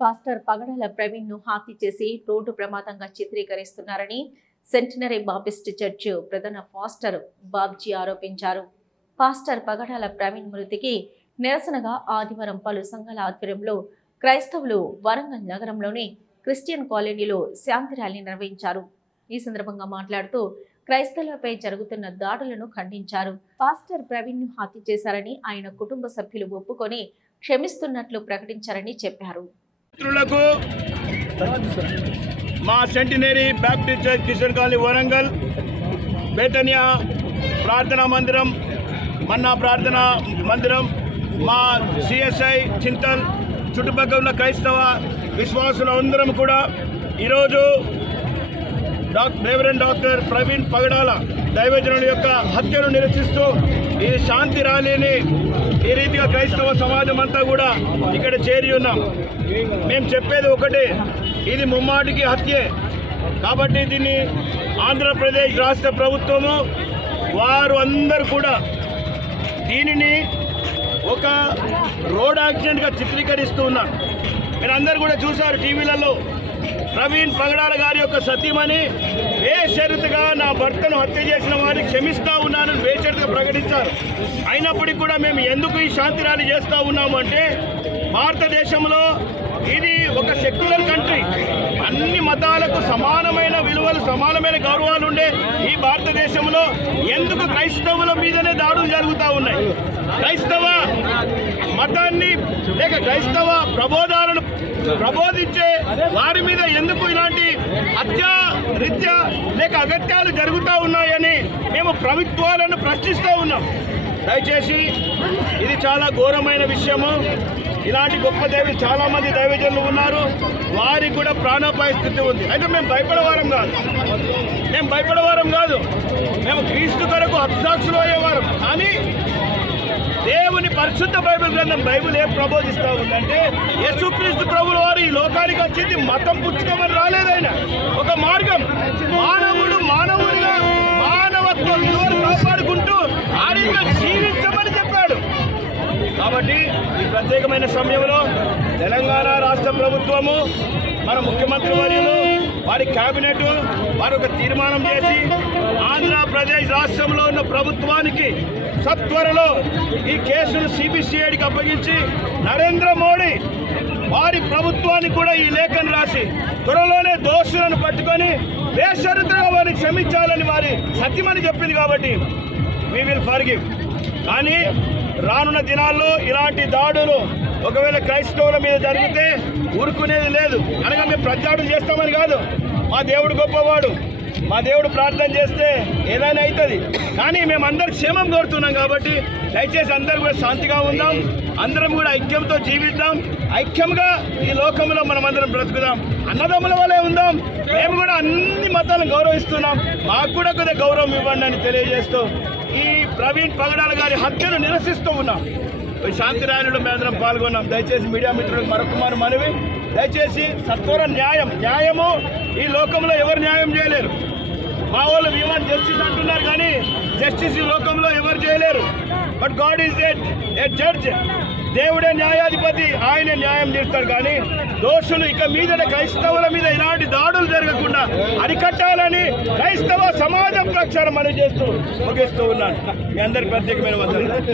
Pastor పగడాల ప్రవీణ్ ను హత్య చేసి రోడ్డు ప్రమాదంగా చిత్రీకరిస్తున్నారని సెంటినరీ బాప్టిస్ట్ చర్చ్ ప్రధాన పాస్టర్ బాబ్జీ ఆరోపించారు. పాస్టర్ పగడాల ప్రవీణ్ మృతికి నిరసనగా ఆదివారం పలు సంఘాల ఆధ్వర్యంలో క్రైస్తవులు వరంగల్ నగరంలోని క్రిస్టియన్ కాలనీలో శాంతి ర్యాలీ నిర్వహించారు. ఈ సందర్భంగా మాట్లాడుతూ క్రైస్తవులపై జరుగుతున్న దాడులను ఖండించారు. పాస్టర్ ప్రవీణ్ ను హత్య చేశారని ఆయన కుటుంబ సభ్యులు ఒప్పుకొని క్షమిస్తున్నట్లు ప్రకటించారని చెప్పారు. మా centenary Baptist church Christian colony Warangal Bethany ప్రార్థనా మందిరం, మన్నా ప్రార్థనా మందిరం, మా సిఎస్ఐ చింతల్ చుట్టుపక్కల ఉన్న క్రైస్తవ విశ్వాసులు అందరం కూడా ఈరోజు రెవరెండ్ డాక్టర్ ప్రవీణ్ పగడాల దైవజనుడి యొక్క హత్యను నిరసిస్తూ ఈ శాంతి ర్యాలీని ఈ రీతిగా క్రైస్తవ సమాజం అంతా కూడా ఇక్కడ చేరి ఉన్నాం. మేము చెప్పేది ఒకటే, ఇది ముమ్మాటికి హత్యే. కాబట్టి దీన్ని ఆంధ్రప్రదేశ్ రాష్ట్ర ప్రభుత్వము వారు అందరూ కూడా దీనిని ఒక రోడ్ యాక్సిడెంట్గా చిత్రీకరిస్తూ ఉన్నారు. మీరు అందరు కూడా చూశారు టీవీలలో. ప్రవీణ్ పగడాల గారి యొక్క సతీమణి బేషరతుగా నా భర్తను హత్య చేసిన వారిని క్షమిస్తా ఉన్నానని బేషరతుగా ప్రకటించారు. అయినప్పటికీ కూడా మేము ఎందుకు ఈ శాంతి ర్యాలీ చేస్తూ ఉన్నాము అంటే, భారతదేశంలో ఇది ఒక సెక్యులర్ కంట్రీ, అన్ని మతాలకు సమానమైన విలువలు, సమానమైన గౌరవాలు ఉండే ఈ భారతదేశంలో ఎందుకు క్రైస్తవుల మీదనే దాడులు జరుగుతూ ఉన్నాయి? క్రైస్తవ మతాన్ని లేక క్రైస్తవ ప్రబోధాలను ప్రబోధించే వారి మీద ఎందుకు ఇలాంటి హత్య లేక అగత్యాలు జరుగుతూ ఉన్నాయని మేము ప్రభుత్వాలను ప్రశ్నిస్తూ ఉన్నాం. దయచేసి ఇది చాలా ఘోరమైన విషయము. ఇలాంటి గొప్ప దైవ చాలా మంది దైవజనులు ఉన్నారు, వారికి కూడా ప్రాణాపాయ స్థితి ఉంది. అయితే మేము భయపడేవారం కాదు, మేము క్రీస్తు కొరకు హత్సాక్షులు అయ్యేవారం. కానీ దేవుని పరిశుద్ధ బైబిల్ గ్రంథం బైబిల్ ఏం ప్రబోధిస్తూ ఉందంటే, యేసుక్రీస్తు ప్రభుల వారు ఈ లోకానికి వచ్చింది మతం పుచ్చుకోమని రాలేదైనా ఒక మార్గం, మానవుడిగా మానవత్వ విలువలు కాపాడుకుంటూ ఆ రీతిగా జీవించమని చెప్పాడు. కాబట్టి ఈ ప్రత్యేకమైన సమయంలో తెలంగాణ రాష్ట్ర ప్రభుత్వము, మన ముఖ్యమంత్రి వర్యులు, వారి కేబినెట్ వారు ఒక తీర్మానం చేసి ఆంధ్రప్రదేశ్ రాష్ట్రంలో ఉన్న ప్రభుత్వానికి సత్వరలో ఈ కేసును సిబిసిఐడికి అప్పగించి నరేంద్ర మోడీ వారి ప్రభుత్వానికి కూడా ఈ లేఖను రాసి త్వరలోనే దోషులను పట్టుకొని బేషరతుగా వారిని క్షమించాలని వారి సత్యమని చెప్పింది. కాబట్టి వీ విల్ ఫర్గివ్. కానీ రానున్న దినాల్లో ఇలాంటి దాడులు ఒకవేళ క్రైస్తవుల మీద జరిగితే ఊరుకునేది లేదు. అనగా మేము ప్రచారం చేస్తామని కాదు, మా దేవుడు గొప్పవాడు, మా దేవుడు ప్రార్థన చేస్తే ఏదైనా అవుతుంది. కానీ మేము అందరు క్షేమం కోరుతున్నాం. కాబట్టి దయచేసి అందరూ కూడా శాంతిగా ఉందాం, అందరం కూడా ఐక్యంతో జీవిద్దాం, ఐక్యంగా ఈ లోకంలో మనం అందరం బ్రతుకుదాం, అన్నదమ్ముల వలె ఉందాం. మేము కూడా అన్ని మతాలను గౌరవిస్తున్నాం, మాకు కూడా కొద్దిగా గౌరవం ఇవ్వండి అని తెలియజేస్తూ ఈ ప్రవీణ్ పగడాల గారి హత్యను నిరసిస్తూ ఉన్నాం. ఈ శాంతి ర్యాలీలో మేమందరం పాల్గొన్నాం. దయచేసి మీడియా మిత్రులకు మరొక మనవి, దయచేసి సత్వర న్యాయము ఈ లోకంలో ఎవరు న్యాయం చేయలేరు. మా వాళ్ళు వీ వాంట్ జస్టిస్ అంటున్నారు, కానీ జస్టిస్ ఈ లోకంలో ఎవరు చేయలేరు. But God is a judge. దేవుడే న్యాయాధిపతి, ఆయనే న్యాయం చేస్తాడు. కానీ దోషులు ఇక మీద క్రైస్తవుల మీద ఇలాంటి దాడులు జరగకుండా అరికట్టాలని క్రైస్తవ సమాజం పక్షాన మనం చేస్తూ ముగిస్తూ ఉన్నాను. మీ అందరికి ప్రత్యేకమైన వందనాలు.